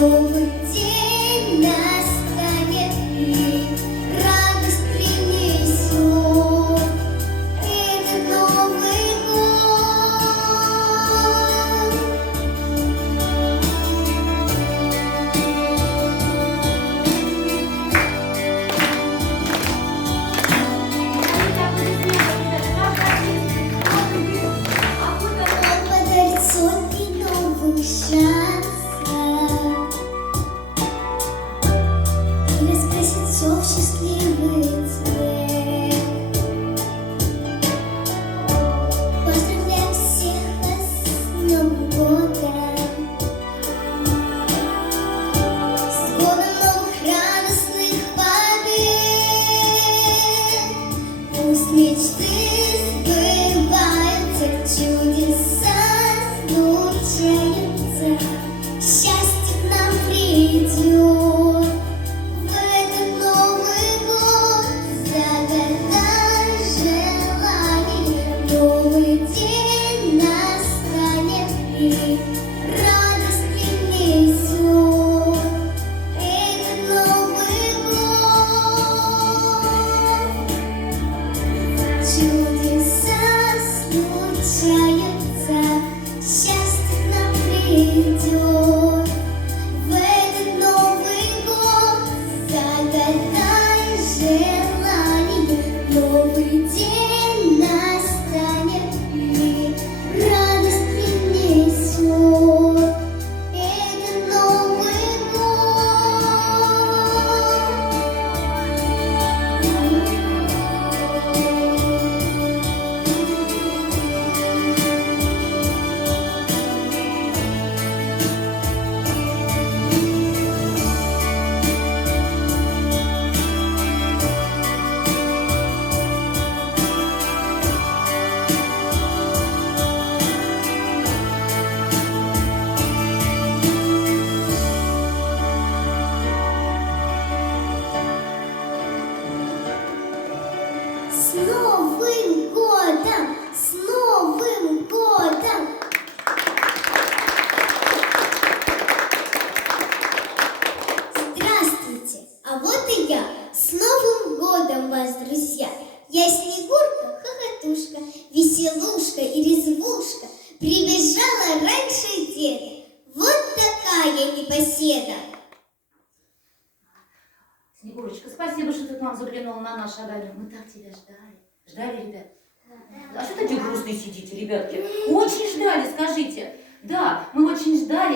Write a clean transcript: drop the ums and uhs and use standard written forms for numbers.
Новый день настанет, и радость принесет этот Новый год. Он подарит сотни новых шансов и раскрасит все в счастливый цвет. Поздравляем всех вас с Новым годом, с годом новых радостных побед. Пусть мечты сбываются, чудеса случаются, счастье к нам придет. В этот Новый год загадай желание, новый день настанет и радость принесет этот Новый год. Чудеса случаются, счастье к нам придет. В этот Новый год загадай желание, новый день настанет и радость принесет этот Новый С Новым годом! С Новым годом! Здравствуйте! А вот и я! С Новым годом вас, друзья! Я Снегурка, хохотушка, веселушка и резвушка, прибежала раньше деда. Вот такая непоседа! Снегурочка, спасибо, что ты к нам заглянула на наш огонек. Мы так тебя ждали. Ждали, ребят? А что такие грустные сидите, ребятки? Очень ждали, скажите. Да, мы очень ждали.